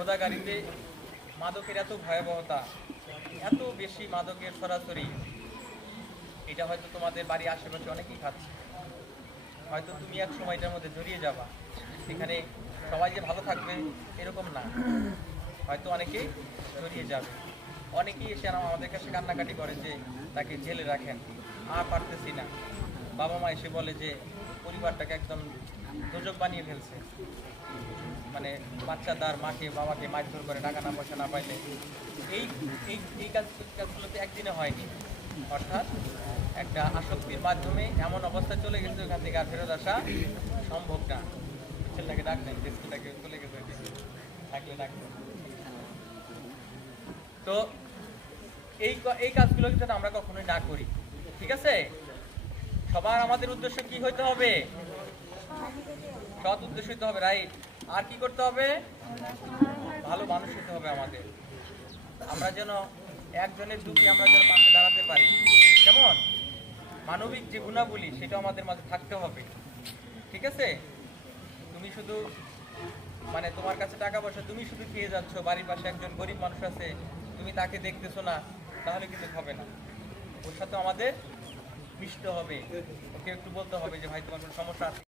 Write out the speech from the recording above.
খোদাগাড়িতে মাদকের এত ভয়াবহতা, এত বেশি মাদকের সরাসরি, এটা হয়তো তোমাদের বাড়ির আশেপাশে অনেকেই খাচ্ছে। হয়তো তুমি এক সময় এটার মধ্যে জড়িয়ে যাবা। সেখানে সবাই যে ভালো থাকবে এরকম না, হয়তো অনেকেই জড়িয়ে যাবে। অনেকেই এসে আমাদের কাছে কান্নাকাটি করে যে তাকে জেলে রাখেন, আর পারতেছি না। বাবা মা এসে বলে যে পরিবারটাকে একদম দোজক বানিয়ে ফেলছে, মানে বাচ্চা তার মাকে বাবাকে মারধর করে টাকা না পয়সা না পাইলে। এই এই এই কাজগুলোতে একদিনে হয়নি, অর্থাৎ একটা আসক্তির মাধ্যমে এমন অবস্থা চলে গেছে ওখান থেকে আর ফেরত আসা সম্ভব না। ছেলেটাকে ডাকলেন, ছেলেটাকে চলে গেছে, থাকলে ডাকলেন। তো এই এই কাজগুলো যেন আমরা কখনোই না করি, ঠিক আছে? সবার আমাদের উদ্দেশ্য কি হইতে হবে? সৎ উদ্দেশ্য হইতে হবে, রাইট? আর কি করতে হবে? ভালো মানুষ হতে হবে আমাদের। আমরা যেন একজনের দুঃখে আমরা যেন পাশে দাঁড়াতে পারি। কেমন মানবিক যে গুণাবলী সেটা আমাদের মাঝে থাকতে হবে, ঠিক আছে? তুমি শুধু মানে তোমার কাছে টাকা পয়সা, তুমি শুধু খেয়ে যাচ্ছ, বাড়ির পাশে একজন গরিব মানুষ আছে, তুমি তাকে দেখতেছো না, তাহলে কিন্তু হবে না। ওর সাথে আমাদের মিশতে হবে, ওকে একটু বলতে হবে যে ভাই তোমার কোনো সমস্যা আছে।